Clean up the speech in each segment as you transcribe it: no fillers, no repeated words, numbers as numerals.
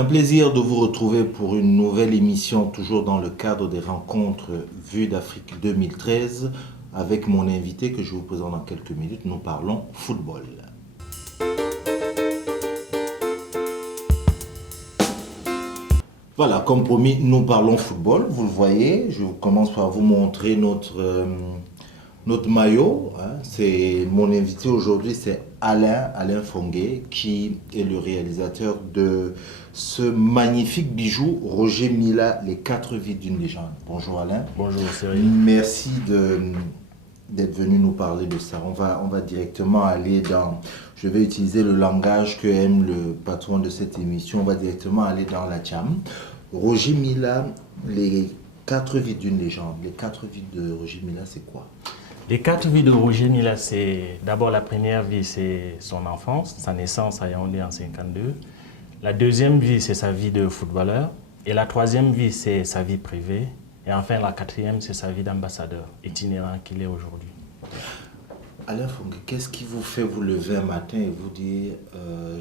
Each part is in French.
un plaisir de vous retrouver pour une nouvelle émission, toujours dans le cadre des rencontres Vue d'Afrique 2013. Avec mon invité que je vous présente dans quelques minutes, nous parlons football. Voilà, comme promis, nous parlons football. Vous le voyez, je commence par vous montrer notre maillot. C'est mon invité aujourd'hui, c'est Alain Fongué, qui est le réalisateur de ce magnifique bijou, Roger Mila, Les 4 vies d'une légende. Bonjour Alain. Bonjour Cyril. Merci d'être venu nous parler de ça. On va directement aller dans... Je vais utiliser le langage que aime le patron de cette émission. On va directement aller dans la jam. Roger Mila, Les 4 vies d'une légende. Les 4 vies de Roger Mila, c'est quoi? Les 4 vies de Roger Mila, c'est d'abord la première vie, c'est son enfance, sa naissance à Yaoundé en 52. La deuxième vie, c'est sa vie de footballeur. Et la troisième vie, c'est sa vie privée. Et enfin, la quatrième, c'est sa vie d'ambassadeur itinérant qu'il est aujourd'hui. Alain Fongué, qu'est-ce qui vous fait vous lever un matin et vous dire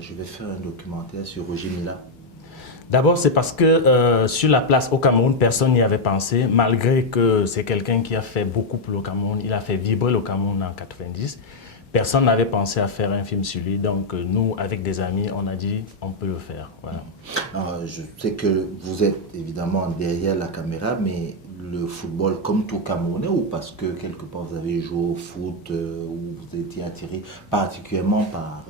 je vais faire un documentaire sur Roger Mila? D'abord, c'est parce que sur la place au Cameroun, personne n'y avait pensé, malgré que c'est quelqu'un qui a fait beaucoup pour le Cameroun. Il a fait vibrer le Cameroun en 90. Personne n'avait pensé à faire un film sur lui. Donc nous, avec des amis, on a dit on peut le faire. Voilà. Alors, je sais que vous êtes évidemment derrière la caméra, mais le football, comme tout Camerounais, ou parce que quelque part vous avez joué au foot, ou vous étiez attiré particulièrement par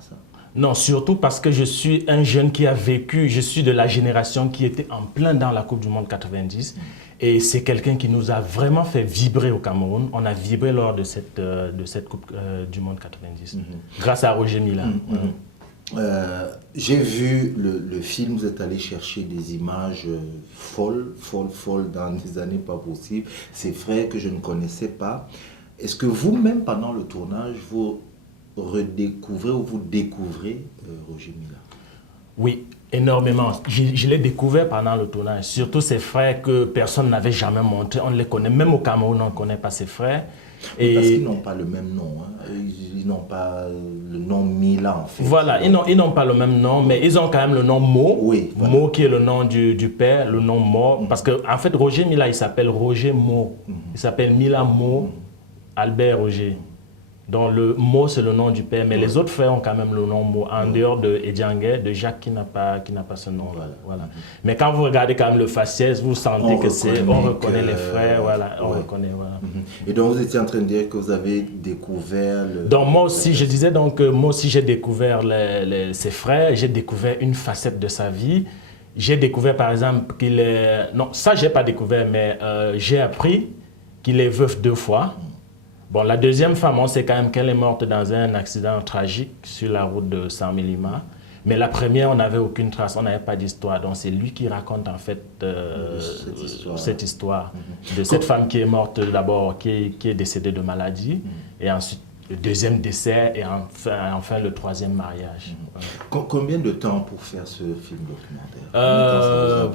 ça? Non, surtout parce que je suis un jeune qui a vécu, je suis de la génération qui était en plein dans la Coupe du Monde 90. Et c'est quelqu'un qui nous a vraiment fait vibrer au Cameroun. On a vibré lors de cette Coupe du Monde 90, grâce à Roger Mila. J'ai vu le film, vous êtes allé chercher des images folles dans des années pas possibles. C'est vrai que je ne connaissais pas. Est-ce que vous-même, pendant le tournage, vous redécouvrez ou vous découvrez Roger Mila? Oui, énormément. Je l'ai découvert pendant le tournage. Surtout ses frères que personne n'avait jamais montré. On les connaît. Même au Cameroun, on ne connaît pas ses frères. Et parce qu'ils n'ont pas le même nom. Ils n'ont pas le nom Mila, en fait. Voilà, ils n'ont pas le même nom, mais ils ont quand même le nom Mo. Oui, voilà. Mo qui est le nom du père, le nom Mo. Parce qu'en fait, Roger Mila, il s'appelle Roger Mo. Il s'appelle Mila Mo, Albert Roger. Donc le Mo, c'est le nom du père, mais les autres frères ont quand même le nom Mo, en dehors de Edianguet, de Jacques qui n'a pas ce nom. Voilà. Mais quand vous regardez quand même le faciès, vous sentez on reconnaît les frères, voilà, on reconnaît. Voilà. Et donc vous étiez en train de dire que vous avez découvert Donc moi aussi, je disais donc moi aussi j'ai découvert ses frères, j'ai découvert une facette de sa vie. J'ai découvert par exemple qu'il est... Non, ça j'ai pas découvert, mais j'ai appris qu'il est veuf 2 fois. Bon, la deuxième femme, on sait quand même qu'elle est morte dans un accident tragique sur la route de Saint-Mélima. Mais la première, on n'avait aucune trace, on n'avait pas d'histoire. Donc c'est lui qui raconte en fait cette histoire de cette femme qui est morte d'abord, qui est décédée de maladie, et ensuite le deuxième décès, et enfin le troisième mariage. Combien de temps pour faire ce film documentaire?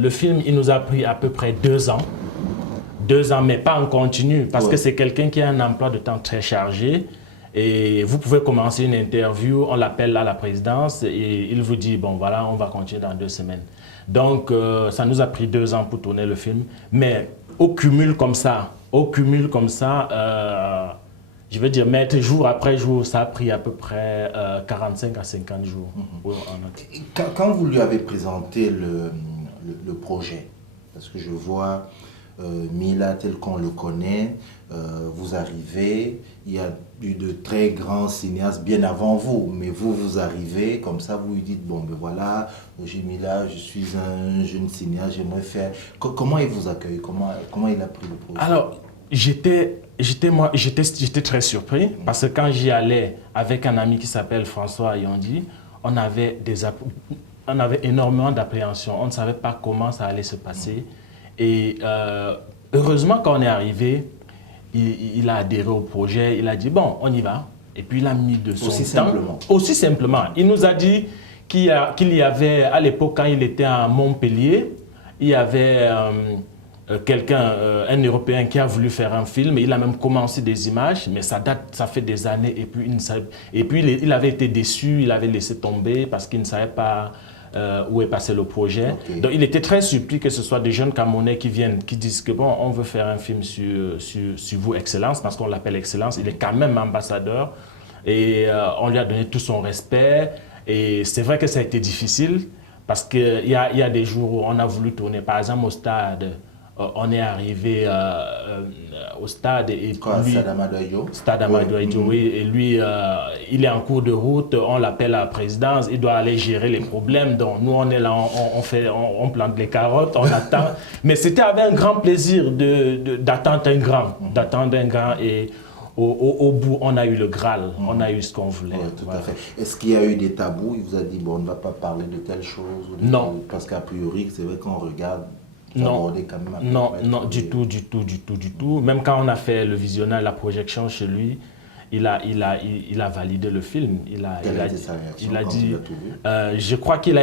Le film, il nous a pris à peu près 2 ans. 2 ans, mais pas en continu, parce que c'est quelqu'un qui a un emploi de temps très chargé. Et vous pouvez commencer une interview, on l'appelle à la présidence et il vous dit, bon voilà, on va continuer dans 2 semaines. Donc, ça nous a pris 2 ans pour tourner le film. Mais au cumul comme ça, je veux dire, mettre jour après jour, ça a pris à peu près 45 à 50 jours. Quand vous lui avez présenté le projet, parce que je vois... Mila tel qu'on le connaît, vous arrivez, il y a eu de très grands cinéastes bien avant vous, mais vous arrivez, comme ça vous lui dites, bon ben voilà, Roger Mila, je suis un jeune cinéaste, j'aimerais faire... Comment il vous accueille? Comment il a pris le projet? Alors, j'étais très surpris, parce que quand j'y allais avec un ami qui s'appelle François Ayondi, on avait énormément d'appréhension, on ne savait pas comment ça allait se passer. Et heureusement, quand on est arrivé, il a adhéré au projet, il a dit bon, on y va. Et puis il a mis de son temps. Aussi simplement. Il nous a dit qu'il y avait, à l'époque, quand il était à Montpellier, il y avait un Européen qui a voulu faire un film, et il a même commencé des images, mais ça fait des années, et puis il avait été déçu, il avait laissé tomber parce qu'il ne savait pas où est passé le projet. Okay. Donc il était très surpris que ce soit des jeunes Camerounais qui viennent, qui disent que bon, on veut faire un film sur vous, Excellence, parce qu'on l'appelle Excellence, il est quand même ambassadeur, et on lui a donné tout son respect, et c'est vrai que ça a été difficile, parce qu'il y a des jours où on a voulu tourner, par exemple au stade, on est arrivé au stade et Quoi, lui, Stade Amadou Ahidjo, oui, et lui, il est en cours de route, on l'appelle à la présidence, il doit aller gérer les problèmes, donc nous on est là, on plante les carottes, on attend, mais c'était avec un grand plaisir d'attendre un grand, et au bout, on a eu le Graal, on a eu ce qu'on voulait. Oui, tout à fait. Est-ce qu'il y a eu des tabous? Il vous a dit, bon, on ne va pas parler de telle chose? Non. Parce qu'a priori, c'est vrai qu'on regarde, non, quand même non, du tout. Même quand on a fait le visionnage, la projection chez lui, il a validé le film. Il a dit, je crois qu'il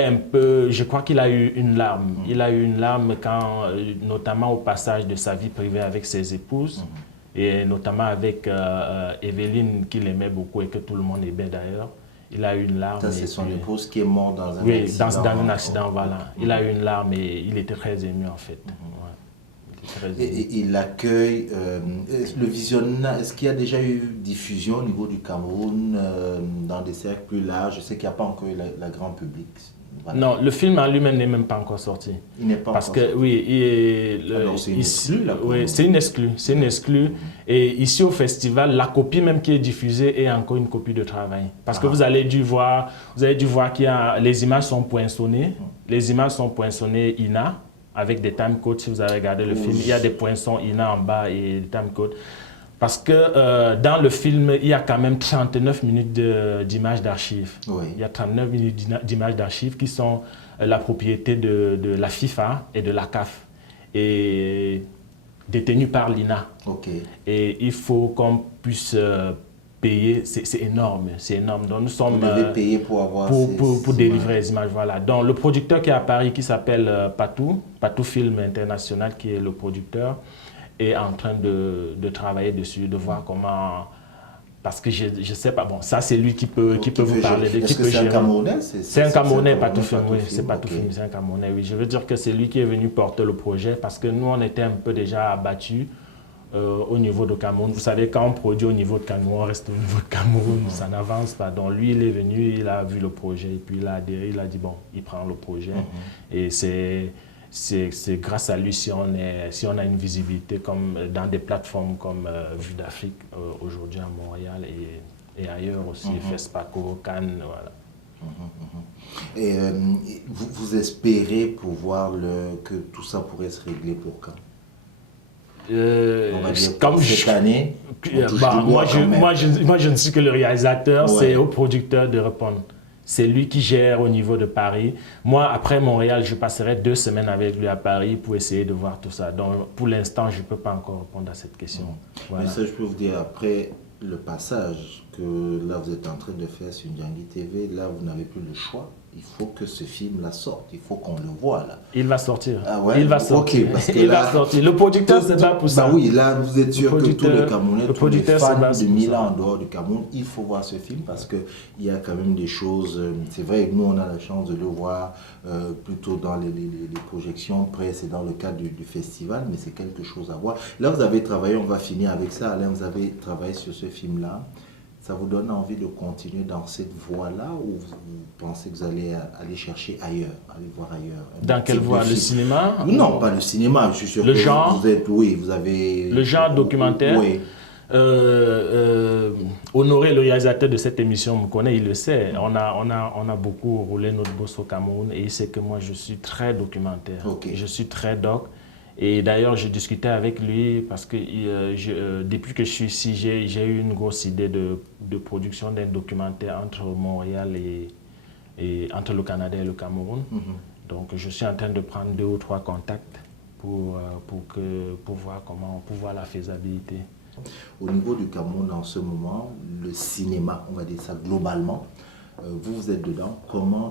a eu une larme. Il a eu une larme quand, notamment au passage de sa vie privée avec ses épouses, et notamment avec Evelyne, qu'il aimait beaucoup et que tout le monde aimait d'ailleurs. Il a eu une larme. Ça, c'est son épouse qui est morte dans un accident. Oui, dans un accident, voilà. Il a eu une larme et il était très ému, en fait. Et il accueille le visionnage. Est-ce qu'il y a déjà eu diffusion au niveau du Cameroun dans des cercles plus larges? Je sais qu'il n'y a pas encore eu la grand public. Voilà. Non, le film en lui-même n'est même pas encore sorti. Il n'est pas parce encore que sorti. Oui, c'est une exclue, là. Oui, c'est une exclue. Et ici au festival, la copie même qui est diffusée est encore une copie de travail. Parce que vous avez dû voir qu'il les images sont poinçonnées. Les images sont poinçonnées INA avec des timecodes. Si vous avez regardé le film, il y a des poinçons INA en bas et des timecodes. Parce que dans le film, il y a quand même 39 minutes d'images d'archives. Oui. Il y a 39 minutes d'images d'archives qui sont la propriété de la FIFA et de la CAF, et détenues par l'INA. Okay. Et il faut qu'on puisse payer, c'est énorme. Donc nous sommes... Vous devez payer pour avoir pour délivrer les images, voilà. Donc le producteur qui est à Paris, qui s'appelle Patou Film International, qui est le producteur, est en train de travailler dessus, de voir comment... Parce que je ne sais pas, bon, ça c'est lui qui peut vous parler. Est-ce que c'est un Camerounais? C'est un Camerounais, Patou Film, oui, c'est Patou Film, c'est un Camerounais, oui. Je veux dire que c'est lui qui est venu porter le projet, parce que nous, on était un peu déjà abattus au niveau de Cameroun. Vous savez, quand on produit au niveau de Cameroun, on reste au niveau de Cameroun, ça n'avance pas. Donc lui, il est venu, il a vu le projet, et puis il a adhéré, il a dit, bon, il prend le projet. Et c'est grâce à lui si on a une visibilité comme dans des plateformes comme Vue d'Afrique aujourd'hui à Montréal et ailleurs aussi, FESPACO, Cannes, voilà. Et vous espérez pouvoir que tout ça pourrait se régler pour quand? On va dire comme cette année. Moi, je ne suis que le réalisateur, c'est au producteur de répondre. C'est lui qui gère au niveau de Paris. Moi, après Montréal, je passerai 2 semaines avec lui à Paris pour essayer de voir tout ça. Donc, pour l'instant, je ne peux pas encore répondre à cette question. Voilà. Mais ça, je peux vous dire, après le passage que là, vous êtes en train de faire sur Ndiangui TV, là, vous n'avez plus le choix. Il faut que ce film-là sorte. Il faut qu'on le voit, là. Il va sortir. Ah ouais? Il va sortir. Okay, parce que il va sortir. Le producteur se bat pour ça. Oui, là, vous êtes sûr que tous les Camerounais, tous les fans de Mila en dehors du Cameroun, il faut voir ce film parce qu'il y a quand même des choses... C'est vrai, nous, on a la chance de le voir plutôt dans les projections précédentes, dans le cadre du festival, mais c'est quelque chose à voir. Là, vous avez travaillé, on va finir avec ça. Alain, vous avez travaillé sur ce film-là. Ça vous donne envie de continuer dans cette voie-là ou vous pensez que vous allez aller chercher ailleurs, aller voir ailleurs? Dans quelle voie? Le cinéma? Non, pas le cinéma. Je suis sûr le que genre? vous avez... Le genre documentaire? Oui. Honoré, le réalisateur de cette émission, me connaît, il le sait. On a beaucoup roulé notre boss au Cameroun et il sait que moi, je suis très documentaire. Okay. Je suis très doc. Et d'ailleurs, je discutais avec lui parce que depuis que je suis ici, j'ai eu une grosse idée de production d'un documentaire entre Montréal et entre le Canada et le Cameroun. Donc, je suis en train de prendre 2 ou 3 contacts pour voir la faisabilité. Au niveau du Cameroun, en ce moment, le cinéma, on va dire ça globalement, vous êtes dedans.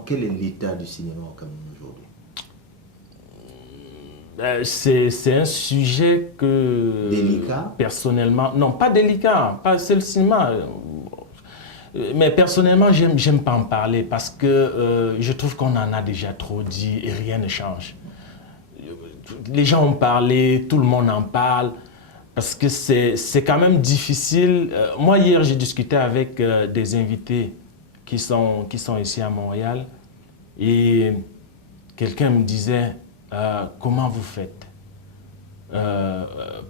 Quel est l'état du cinéma au Cameroun aujourd'hui? C'est un sujet que... Délicat? Personnellement... Non, pas délicat, c'est le cinéma. Mais personnellement, j'aime pas en parler parce que je trouve qu'on en a déjà trop dit et rien ne change. Les gens ont parlé, tout le monde en parle, parce que c'est quand même difficile. Moi, hier, j'ai discuté avec des invités qui sont ici à Montréal et quelqu'un me disait, comment vous faites?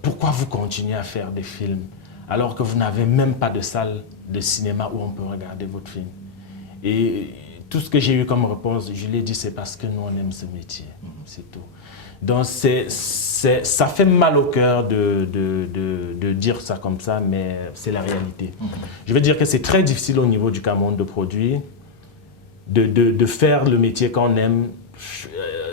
Pourquoi vous continuez à faire des films alors que vous n'avez même pas de salle de cinéma où on peut regarder votre film? Et tout ce que j'ai eu comme réponse, je l'ai dit, c'est parce que nous, on aime ce métier. C'est tout. Donc, ça fait mal au cœur de dire ça comme ça, mais c'est la réalité. Je veux dire que c'est très difficile au niveau du Cameroun de produire, de faire le métier qu'on aime.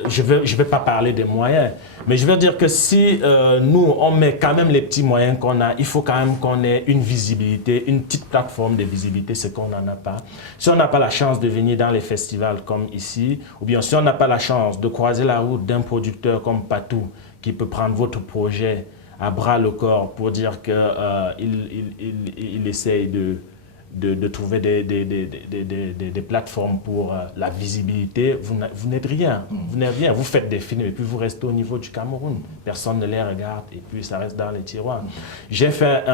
Je vais pas parler des moyens, mais je veux dire que si nous, on met quand même les petits moyens qu'on a, il faut quand même qu'on ait une visibilité, une petite plateforme de visibilité, ce qu'on n'en a pas. Si on n'a pas la chance de venir dans les festivals comme ici, ou bien si on n'a pas la chance de croiser la route d'un producteur comme Patou, qui peut prendre votre projet à bras le corps pour dire qu'il essaye de trouver des plateformes pour la visibilité, vous n'êtes rien. Vous n'êtes rien. Vous faites des films et puis vous restez au niveau du Cameroun. Personne ne les regarde et puis ça reste dans les tiroirs. J'ai fait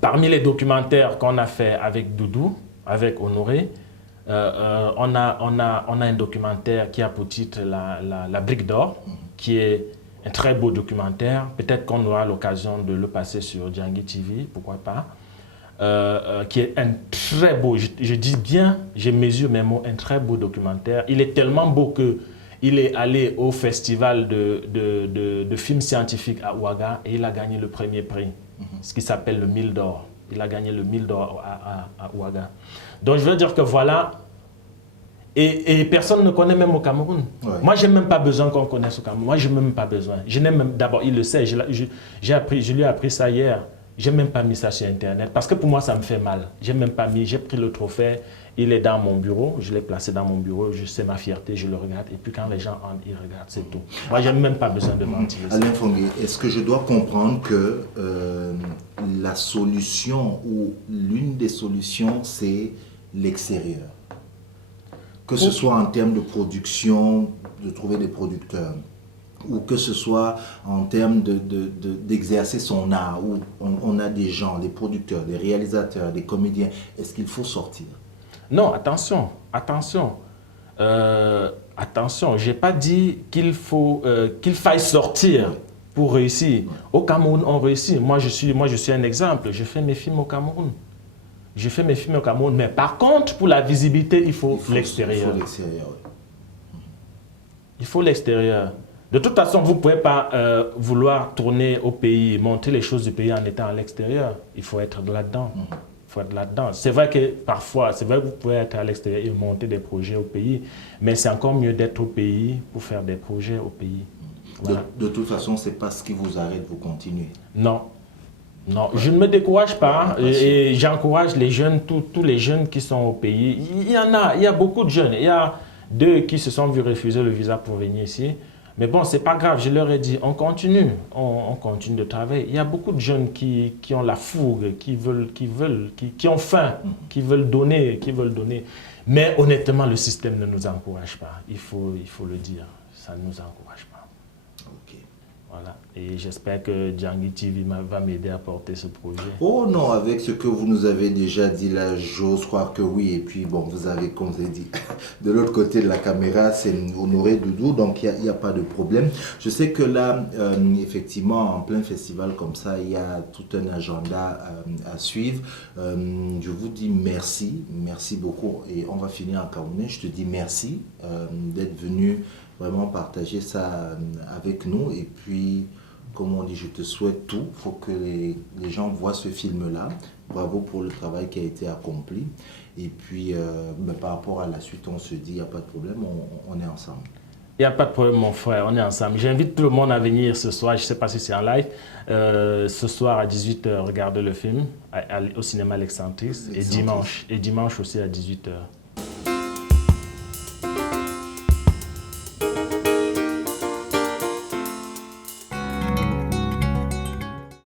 parmi les documentaires qu'on a fait avec Doudou, avec Honoré, on a un documentaire qui a pour titre La Brique d'Or, qui est un très beau documentaire. Peut-être qu'on aura l'occasion de le passer sur Djangui TV, pourquoi pas. Qui est un très beau, je dis bien, je mesure mes mots, un très beau documentaire. Il est tellement beau qu'il est allé au festival de films scientifiques à Ouaga et il a gagné le premier prix, ce qui s'appelle le Mille d'Or. Il a gagné le Mille d'Or à Ouaga. Donc je veux dire que voilà, et personne ne connaît même au Cameroun. Ouais. Moi, je n'ai même pas besoin qu'on connaisse au Cameroun. Moi, je n'ai même pas besoin. D'abord, il le sait, je lui ai appris ça hier. Je n'ai même pas mis ça sur Internet parce que pour moi, ça me fait mal. J'ai même pas mis, j'ai pris le trophée, il est dans mon bureau, je l'ai placé dans mon bureau, c'est ma fierté, je le regarde. Et puis quand les gens entrent, ils regardent, c'est tout. Moi, je n'ai même pas besoin de mentir. Alain Fongué, est-ce que je dois comprendre que la solution ou l'une des solutions, c'est l'extérieur? Que ce soit en termes de production, de trouver des producteurs, ou que ce soit en termes d'exercer son art, où on a des gens, des producteurs, des réalisateurs, des comédiens. Est-ce qu'il faut sortir? Non, attention, attention. Attention, je n'ai pas dit qu'il faille sortir pour réussir. Au Cameroun, on réussit. Moi, je suis un exemple. Je fais mes films au Cameroun. Je fais mes films au Cameroun. Mais par contre, pour la visibilité, il faut l'extérieur. Il faut l'extérieur, oui. Il faut l'extérieur. De toute façon, vous ne pouvez pas vouloir tourner au pays, monter les choses du pays en étant à l'extérieur. Il faut être là-dedans. Il faut être là-dedans. C'est vrai que parfois, c'est vrai que vous pouvez être à l'extérieur et monter des projets au pays, mais c'est encore mieux d'être au pays pour faire des projets au pays. Voilà. De toute façon, ce n'est pas ce qui vous arrête, vous continuez. Non. Non, je ne me décourage pas et j'encourage les jeunes, tous les jeunes qui sont au pays. Il y a beaucoup de jeunes. Il y a 2 qui se sont vus refuser le visa pour venir ici. Mais bon, c'est pas grave, je leur ai dit, on continue de travailler. Il y a beaucoup de jeunes qui ont la fougue, qui ont faim, qui veulent donner. Mais honnêtement, le système ne nous encourage pas. Il faut le dire, ça ne nous encourage pas. Ok. Voilà. Et j'espère que Djangui TV va m'aider à porter ce projet. Oh non, avec ce que vous nous avez déjà dit là, j'ose croire que oui. Et puis bon, vous avez, comme vous avez dit, de l'autre côté de la caméra, c'est Honoré Doudou, donc il n'y a pas de problème. Je sais que là, effectivement, en plein festival comme ça, il y a tout un agenda à suivre. Je vous dis merci beaucoup. Et on va finir en camerounais. Je te dis merci d'être venu vraiment partager ça avec nous. Et puis, comme on dit, je te souhaite tout. Il faut que les gens voient ce film-là. Bravo pour le travail qui a été accompli. Et puis, par rapport à la suite, on se dit, il n'y a pas de problème, on est ensemble. Il n'y a pas de problème, mon frère, on est ensemble. J'invite tout le monde à venir ce soir, je ne sais pas si c'est en live, ce soir à 18h, regarder le film au cinéma L'Excentrice, et dimanche aussi à 18h.